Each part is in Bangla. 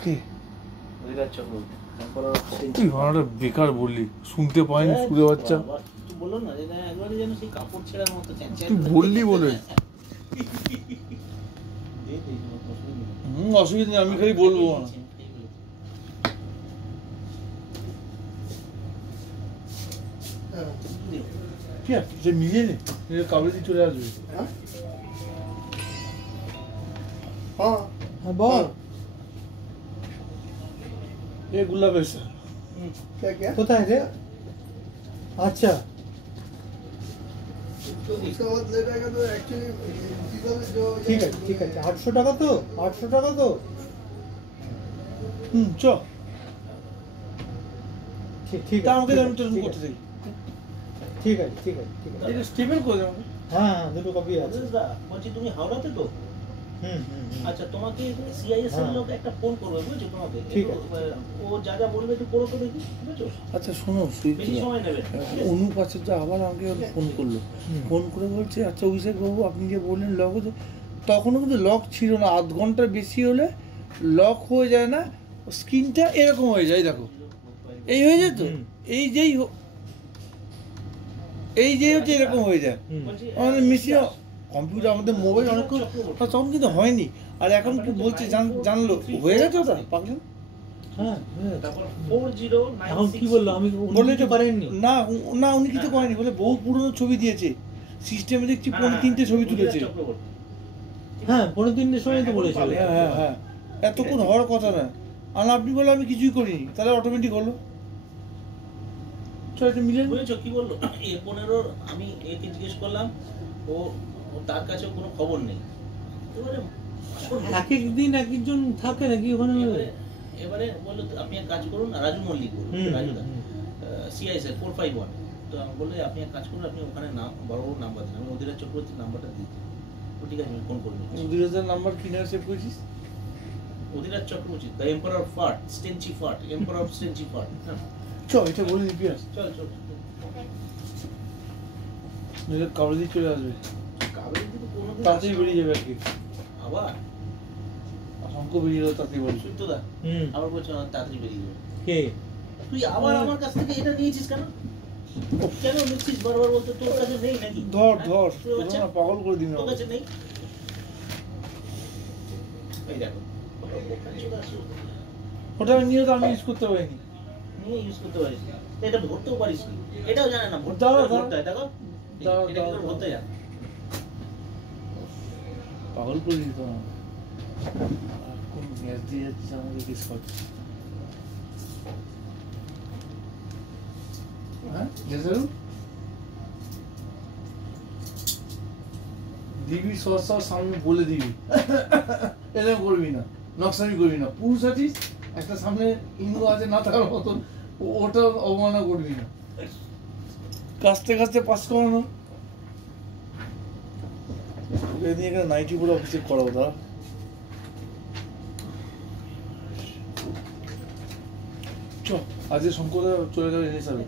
কে অধিরাজ চক্রবর্তী তুই ভাড়াটা বেকার বললি, শুনতে পাইনি সুরে বাচ্চা। তুই বললো না যে একবারে যেন সেই কাপড় ছেঁড়ার মতো তুই বললি বলে অসুবিধা নেই, আমি খালি বলবো না। কি যে মিলিয়ে নে, কাবলি চলে আসবে। हाँ बोल। ये गुलाब है सर। क्या क्या होता है रे? अच्छा तो उसका बाद ले जाएगा तो एक्चुअली जो ठीक है 800 টাকা তো 800 টাকা তো চ ঠিক আমাকে আমি তো করতে দেই। ঠিক আছে এটা স্টিফেন করে দাও। হ্যাঁ দুটো কপি আছে। বলছি তুমি হাওড়াতে তো? আচ্ছা তোমাকে সিআইএস এর লোক একটা ফোন করবে বুঝছো তোমাকে, ঠিক আছে ও যা যা বলবে একটু করো তো দেখি বুঝছো। আচ্ছা শোনো বেশি সময় নেবে অনুপ আচার্য আবার আমাকে ফোন করলো, ফোন করে বলছে আচ্ছা অভিষেক বাবু আপনি যে বললেন লক হচ্ছে, তখনও কিন্তু লক ছিল না, আধ ঘন্টার বেশি হলে লক হয়ে যায় না, স্ক্রিনটা এরকম হয়ে যায়। দেখো এই হয়ে যায় তো, এই যেই হচ্ছে এরকম হয়ে যায়। আমাদের মেশিন কম্পিউটার আমাদের মোবাইল অনেকক্ষণ তখন কিন্তু হয়নি, আর এখন কি বলছে জানলো হয়ে গেছে ওটা পাগলেন। হ্যাঁ তারপর 409 এখন কি বললো? আমি বলে তো পারেননি না উনি কিছু করেনি, বলে বহু পুরনো ছবি দিয়েছে সিস্টেমে, দেখছি 3 ছবি তুলেছে। হ্যাঁ 3:30 সময় তো বলেছিল। হ্যাঁ এতক্ষণ হওয়ার কথা না, আর আপনি বলে আমি কিছুই করিনি, তাহলে অটোমেটিক হলো। চল এটা মিলে বুঝেছো কি বললো A15 আমি একে জিজ্ঞেস করলাম, ও তার কাছে কোনো খবর নেই। এবারে এক এক দিন এক একজন থাকে নাকি ওখানে? এবারে বললো আপনি এক কাজ করুন, রাজু মল্লিক বলুন, রাজুদা সিআইএস 451, তো আমি বললে আপনি এক কাজ করুন, আপনি ওখানে বড় নাম্বার দিন, আমি অধিরাজ চক্রবর্তীর নাম্বারটা দিচ্ছি। তো ঠিক আছে আমি ফোন করবো। 2000 নাম্বার কিনে সেভ করেছিস? Adhiraj Chakraborty the emperor fart stenchy fart emperor stenchy fart. চল এটা বলে দিবি, চল কাবলি দিয়ে চলে আসবে, কাবেরী দিকে কোনো তাড়াতাড়ি বেরিয়ে যাবে আর কি। আবার অঙ্ক বেরিয়ে গেল তাড়াতাড়ি বলছি। সুইতদা আবার বলছো তাড়াতাড়ি বেরিয়ে যাবে। কে তুই আবার আমার কাছ থেকে এটা নিয়েছিস কেন? কেন নিচ্ছিস বারবার? বলতে তোর কাছে নেই নাকি? ধর না পাগল করে দিবি। তোর কাছে নেই? এই দেখো ওটা নিয়ে তো আমি ইউজ করতে পারিনি। নিয়ে ইউজ করতে পারিস, এটা ভরতেও পারিস কি? এটাও জানে না ভরতে হয়। দেখো এটা ভরতে জানে, পাগল করে দিত না। কোন গ্যাস দিয়ে যাচ্ছে আমাকে কিস করছে। হ্যাঁ দিবি সস সামনে বলে দিবি, এরকম করবি না, নকশানি করবি না। পুরুষ আছিস, একটা সামনে ইন্দু আছে না থাকার মতন, ওটা অবমাননা করবি না। কাস্তে পাস করানো নিয়ে এখানে নাইটি পুরো অফিসে করাবো। দাঁড়া চ, আজকে শঙ্কর চলে যাবে এনে সাবে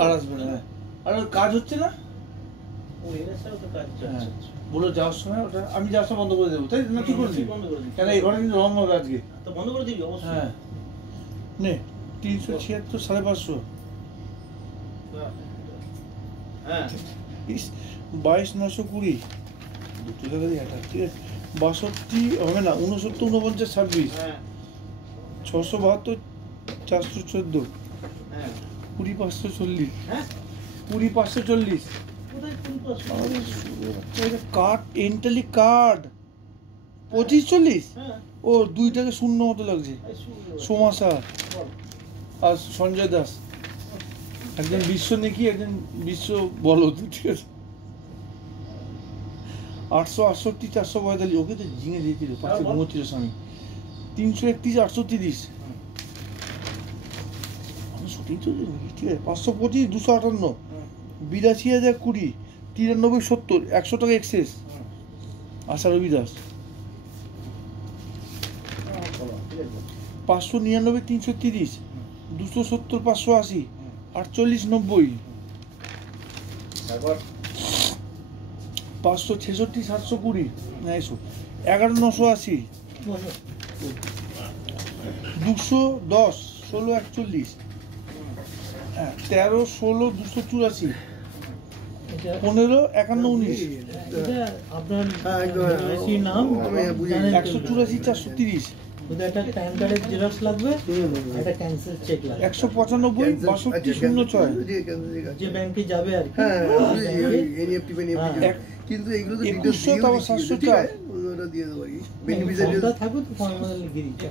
আর আসবে না। আর কাজ হচ্ছে না, বলো যাওয়ার সময় ওটা আমি যাওয়ার সময় বন্ধ করে দেবো, তাই না? কি করবি কেন? এই ঘরে কিন্তু রং হবে আজকে, তো বন্ধ করে দিবি অবশ্যই। হ্যাঁ নে 376 550। হ্যাঁ 22,920 দুটো টাকা দিয়ে একটা, ঠিক আছে। 62 হবে না, 69 49 26, 672 414, 20 540, 20 540। Card Entally card 25 40। ও 2টাকে 0 মতো লাগছে। সোমা স্যার আর সঞ্জয় দাস, একজন বিশ্ব নাকি একজন বিশ্ব বলো, ঠিক আছে। 868 445, ওকে তো ঝিঙে দিয়েছিল, 532 স্বামী। 331 830, সঠিক তো ঠিক আছে। 525 258, 82,020, 93 70, 100 টাকা এক্সেস। আশা রবি দাস 599 330, 270 580, 48 90, 566 720, 11 980, 210 16 41, হ্যাঁ 13 16 284, এটা 15 51 19, এটা আপনার হ্যাঁ, একদম, হ্যাঁ। বেশি নাম আমি বুঝে জানেন তো। 184 430, শুধু একটা প্যান কার্ডের জেরক্স লাগবে, একটা ক্যান্সেল চেক লাগবে, 195 62 06, যে ব্যাংকে যাবে আর কি। হ্যাঁ, ব্যাংকে এনইএফটি হ্যাঁ। কিন্তু এগুলো তো 2100 details তারপর দিয়েও দিচ্ছি, 704 ঠিক আছে? ওটা দিয়ে দেবো আর কি। Beneficiary ফর্মটা থাকবে তো ফর্মাল লিখে দিচ্ছে।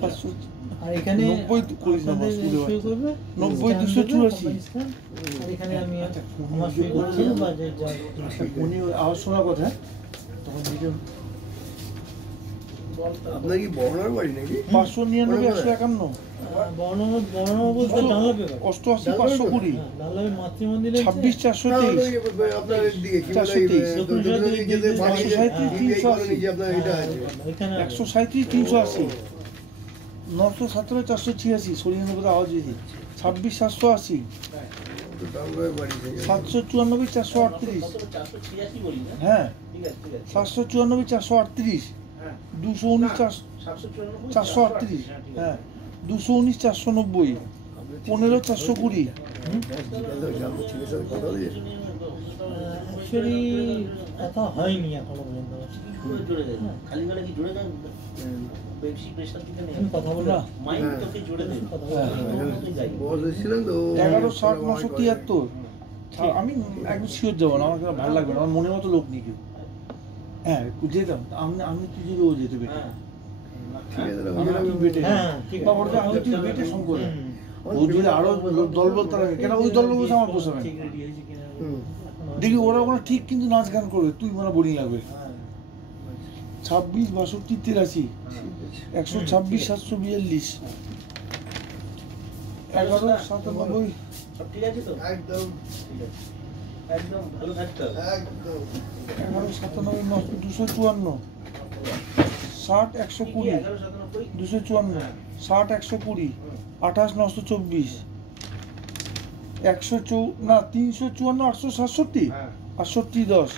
500, আর এখানে 90 করিস না, আপনাদের স্কুলে সই করবে 90 stamp 284, দেবে, company stamp, আর এখানে আমি আমার সই করছি বা যে যা উনি আওয়াজ শোনার কথা, তখন দিকে আপনার কি বর্ণার বাড়ি নাকি? 599 151, বর্ণ বলতে ডানলপ পেপার, 88 520, ডানলপের মাতৃমন্দিরে 26 হ্যাঁ, 423, আপনার দিকে কি বলে, 423, যেতে বাড়ি যে 537, DPI কলোনি যে আপনার এটা আছে। এখানে 137 380, 917 486, সরিয়ে নেবো আওয়াজ দিয়েছি, 26 780, তো ডাঙ্গায় বাড়ি থেকে। 794 438, 486 বলি না? হ্যাঁ ঠিক আছে, ঠিক আছে। 794 438, হ্যাঁ, 219 794, 438, হ্যাঁ, ঠিক আছে। হ্যাঁ 219 490, 15 420, জানবো ছেলের সাথে কথা দিয়ে। অ্যাকচুয়ালি কথা হয়নি এখনো পর্যন্ত। কি করে জুড়ে দেয়? খালি গলায় কি জুড়ে দেন? বেশি প্রেশার দিতে নেই। আমি কথা বলবো না। মাইন্ড তোকে জুড়ে দেয়। কথা হ্যাঁ, বলবো। যাই। বস এসেছিলেন তো, 11 60 973, আমি একদম শিওর যাবো না, আমার ভালো লাগবে না, আমার মনের মতো লোক নেই কেউ, হ্যাঁ যেতাম, আমি তুই যদি ও যেতে বেটে, হ্যাঁ। ঠিক আছে, আমি বেটে হ্যাঁ, ঠিক বা আছে। ওটা আমি তুই বেটে সঙ্গ করে, হুম। ও যদি আরো দল বলতে হবে, কেন ওই দল বলতে আমার পোষাবে না। ঠিক রেডি হয়েছে কিনা। হুম। দেখি ওরা ওখানে ঠিক কিন্তু নাচ গান করবে, তুই মানে বোরিং লাগবে। হ্যাঁ। 26 62 83, 126 742, 11 97, সব ঠিক আছে তো? একদম, ঠিক আছে। একদম ভালো থাকতে হবে। একদম। 11 97 254, 60 120, 1197, 254, 60 120, 28 924, 354 867, হ্যাঁ। 68 10,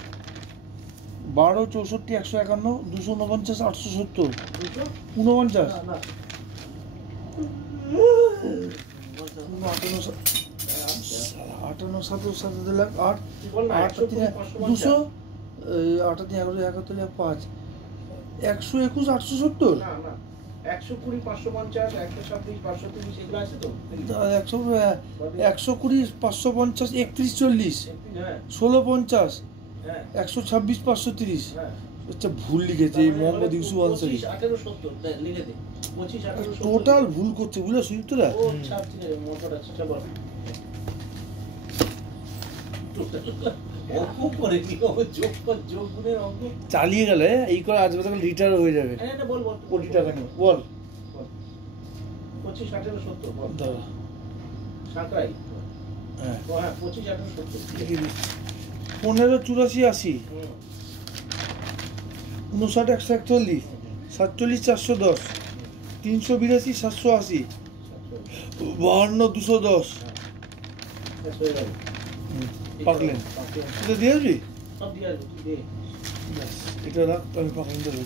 12 64 151, 249 870, 49, না, না। 58 7 লাখ 8, তুই বল না, 8 3 200, 8 3 11 71 5, 121 870, না, না। 120, 550, 126, 530 এগুলো আছে তো? 120 550 31 40, হ্যাঁ, 16 50, হ্যাঁ, 126 530, হ্যাঁ। আচ্ছা ভুল লিখেছে এই মোহাম্মদ ইউসুফ আনসারি, 25, 18, 70, দেখ, লিখে দে। 25, 18, 70 টোটাল ভুল করছে বুঝলে সুযুক্তরা। ও ছাড়, ঠিক আছে, মোটর আছে, চল বল। অঙ্ক করে কি? ও যোগ গুণের অঙ্ক। চালিয়ে গেলে এই করে আজ বাদে রিটায়ার হয়ে যাবে, হ্যাঁ, এটা বল, বল। কোটি টাকা নিয়ে বল। 25, 18, 70, বল। দাঁড়া, সাঁকড়াই। হ্যাঁ ও হ্যাঁ, 25, 18, 70 লিখে দিই। 15 84 80, হুম। 59 141, 47 410, 382 780, 52 210, ব্যাস হয়ে গেল। পাকলেন পাকলেন। এটা দিয়ে আসবি, সব দিয়ে আসবো, তুই দে। ব্যাস এটা রাখ, আমি পাকলেন দেবো।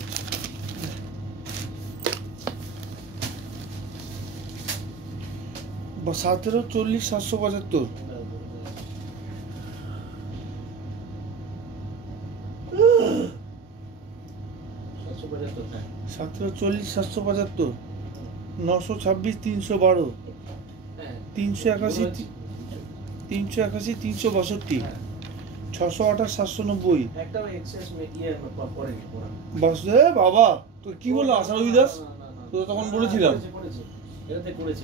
বা 17 40 775, 775, হ্যাঁ। 17 40 775, 926 312, হ্যাঁ। 381 381 362, হ্যাঁ। 628 790, একটাও এক্সেস ইয়ে করেনি ওরা। বাস রে বাবা তো কি বললো আশার দাস, না, না, না। তো তখন বলেছিলাম। করেছে। এটাতে করেছে।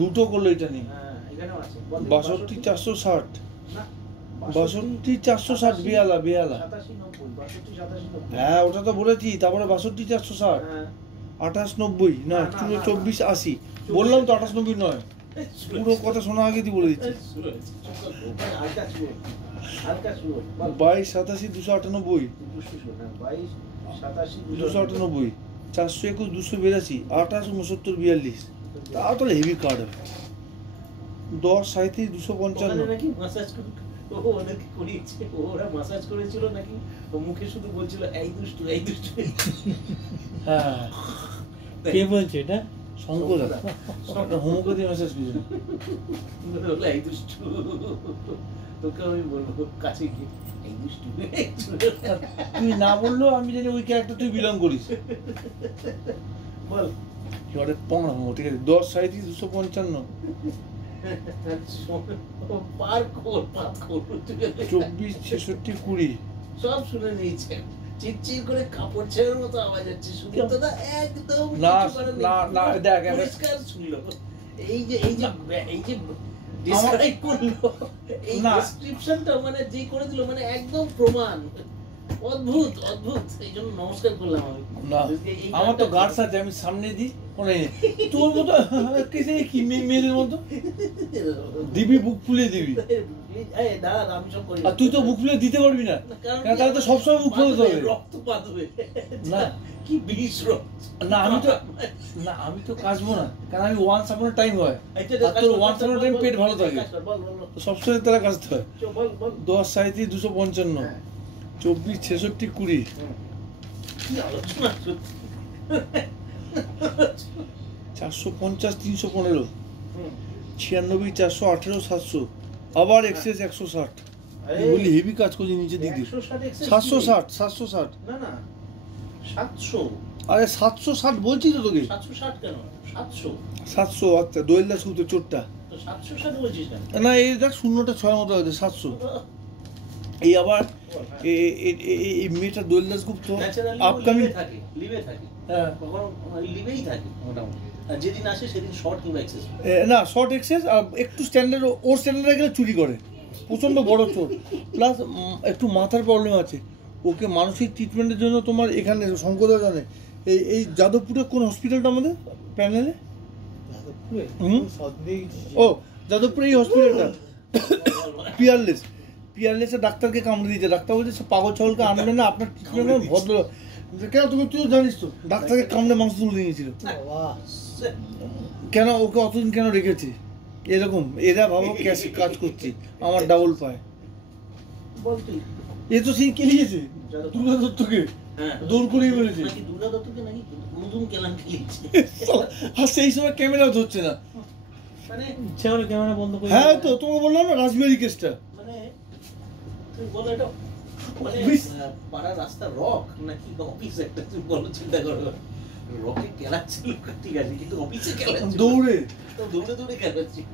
দুটো করলো এটা নিয়ে। হ্যাঁ, এখানেও আছে। 62 460, না, 62 460 বেয়ালা 87, 90, 62, 87, 90। হ্যাঁ ওটা তো বলেছি, তারপরে 62 460, হ্যাঁ। 28 90 না, না, না, 24 80, বললাম তো 28 90 নয়, পুরো কথা শোনা আগে দিয়ে বলে দিচ্ছি। হালকা ছিল। 22 87 298, 22, 87, 298, 421 282, 28 69 42, তাও তাহলে হেভি কার্ড হবে। 10 37 ওখানে 255, নাকি মাসাজ ও ওদেরকে করিয়েছে, ওরা মাসাজ করেছিল নাকি, ও মুখে শুধু বলছিল এই দুষ্টু। হ্যাঁ কে বলছে এটা? শঙ্কদা হোমওয়ার্কে দিয়ে মেসেজ করেছে বলে এই দুষ্টু, তোকে আমি বলবো কাছে গিয়ে এই দুষ্টু। তুই না বললেও আমি জানি ওই ক্যারেক্টার তুই বিলং করিস। বল এবারে পড়াবো ঠিক আছে 10 37 255 পার কর 24 66 20 সব শুনে নিয়েছেন। চিরচির করে কাপড় ছেড়ার মতো আওয়াজ হচ্ছে, সুদীপ্ত দা একদম না, কিছু করার নেই। না, না, দেখ, পরিষ্কার শুনলো। এই যে ডিসক্রাইব করলো, এই না। ডেসক্রিপশনটা মানে যে করে দিল, মানে একদম প্রমাণ। অদ্ভুত অদ্ভুত, এই জন্য নমস্কার করলাম আমি। না এই আমার তো গানটা- গার্ডস আছে, আমি সামনে দিই মনে নেই। তোর মতো কিসে কি মেয়েদের মতো দিবি, বুক ফুলিয়ে দিবি, এই দাঁড়া, আমি সব করি। আর তুই তো বুক ফুলিয়ে দিতে পারবি না, কারণ তাহলে তো সবসময় বুক ফুলতে হবে। রক্ত পাতবে না। কি বিষ রক্ত। না আমি তো কাজবো না, কারণ আমি ওয়ান্স আপন টাইম হয়, আর তোর ওয়ান্স আপন টাইম পেট ভালো থাকে, তো সবসময় তারা কাজতে হয়। বল বল 10 37 255 24 66 20 কি আলোচনা সত্যি। 450 315 96 418 700 আবার এক্সেস 160। বলি হেভি কাজ করছি নিচে দিক দিয়ে। 760 760 না না 700 আরে 760 বলছি তো তোকে। 760 কেন 700? 700 আচ্ছা দোয়েলদা শুতে চোরটা তো 760 বলছিস কেন? না এই দেখ শূন্যটা 6 মতো হয়েছে 700। এই আবার এই মেয়েটা দোয়েলদাস গুপ্ত আপকামিং লিভে থাকে হ্যাঁ কখনো লিভেই থাকে মোটামুটি, আর যেদিন আসে সেদিন শর্ট কিংবা এক্সেস। না শর্ট এক্সেস আর একটু স্ট্যান্ডার্ড, ওর স্ট্যান্ডার্ডে গেলে চুরি করে, প্রচণ্ড বড় চোর, প্লাস একটু মাথার প্রবলেম আছে। ওকে মানসিক ট্রিটমেন্টের জন্য তোমার এখানে শঙ্করদা জানে এই যাদবপুরে কোন হসপিটালটা আমাদের প্যানেলে? ও যাদবপুরে এই হসপিটালটা পিয়ারলেসে ডাক্তারকে কামড়ে দিয়েছে। ডাক্তার বলছে সে পাগল ছাগলকে আনবে না, আপনার ট্রিটমেন্ট ভদ্র। কেন তুইও জানিস তো ডাক্তারকে কামড়ে মাংস তুলে দিয়েছিল কেন, ওকে অতদিন কেন রেখেছে? এরকম এরা ভাবো ক্যাশে কাজ করছি, আমার ডাবল পায়। বল তুই এ তো সেই খেলিয়েছে দুর্গা দত্তকে, দৌড় করেই বলেছে। নাকি দুর্গা দত্তকে নাকি নতুন কেলান খেলিয়েছে। আর সেই সময় ক্যামেরাও ধরছে না। মানে সেখানে ক্যামেরা বন্ধ করে হ্যাঁ তো তোমাকে বললাম না রাজবিহারী কেসটা। মানে তুই বল এটা মানে পাড়ার রাস্তা রক নাকি অফিস একটা, তুই বলো চিন্তা করো। রকে খেলাচ্ছিল ঠিক আছে, কিন্তু অফিসে খেলাচ্ছিল দৌড়ে দৌড়ে দৌড়ে খেলাচ্ছিল।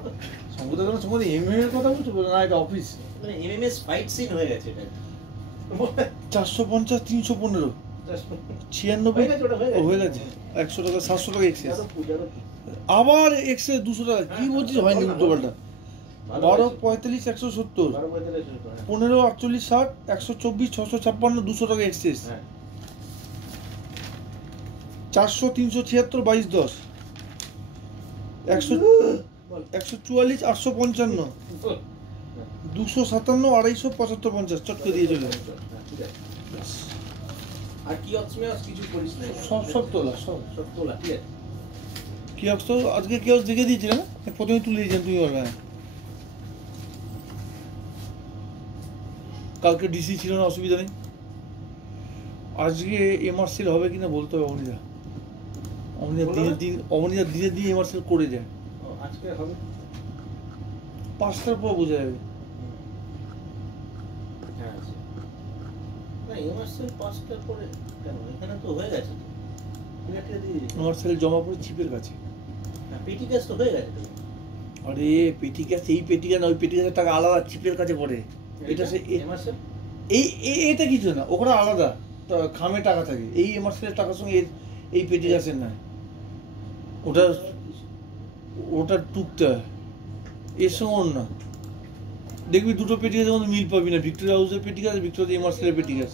সম্ভবত কোনো সময় এমএম এর কথা বলছো না, এটা অফিস। মানে এমএমএস ফাইট সিন হয়ে গেছে এটা। 450 315 96 হয়ে গেছে 100 টাকা 700 টাকা এক্সেস, আবার এক্সেস 200 টাকা। কি বলছিস হয়নি উল্টো পাল্টা। 12 45 170 15 48 60 124 656 200 টাকা এক্সেস। 400 376 22 10 144 855 257 250 75 50 চট করে দিয়ে চলে গেল। আর কি অপশনে কিছু করিস না, সব তোলা সব সব তোলা ঠিক আছে। কি অবস্থা আজকে কি অবস্থা দেখে দিয়েছিল না, প্রথমে তুলে দিয়েছেন তুমি বলবে। কালকে ডিসি ছিল না, অসুবিধা নেই। আজকে এমআরসিল হবে কিনা বলতে হবে। অমনিদা দিনে দিনে এমআরসিল করে যায়। আজকে হবে 5টার পর বোঝা যাবে। হ্যাঁ না এমআরসিএল 5টার পরে কেন, এখানে তো হয়ে গেছে তো এটা দিয়ে এমআরসিল জমা পড়ে চিপের কাছে। পেটি গ্যাস তো হয়ে গেছে তো। আরে পেটি গ্যাস, এই পেটি গ্যাস না, ওই পেটি গ্যাসের টাকা আলাদা চিপের কাছে পড়ে। এটা সে এমআরসিএল এটা কিছু না, ওখানে আলাদা খামে টাকা থাকে। এই এমআরসিলের টাকার সঙ্গে এই পেটি গ্যাসের না, ওটা টুকতে হয়, এর সঙ্গে ওর না। দেখবি দুটো পেটি গ্যাসের মধ্যে মিল পাবি না, ভিক্টোরিয়া হাউসের পেটি গ্যাস, ভিক্টোরিয়া এমআরসিলের পেটি গ্যাস,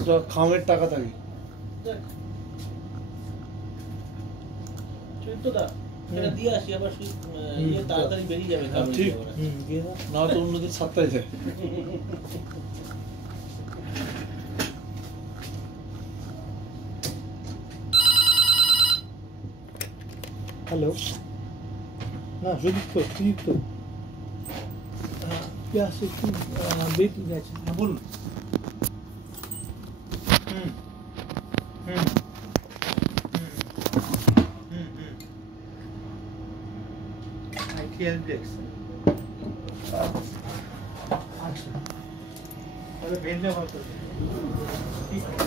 ওটা খামের টাকা থাকে। চৈত্রদা এটা দিয়ে আসি, আবার তাড়াতাড়ি বেরিয়ে যাবে। ঠিক না তো অন্যদিন 7টায় যায়। হ্যালো না সুদীপ্ত গ্যাস একটু বেরিয়ে গেছে। হ্যাঁ বলুন। TLDX আচ্ছা তাহলে ভেন্ডে হতো ঠিক আছে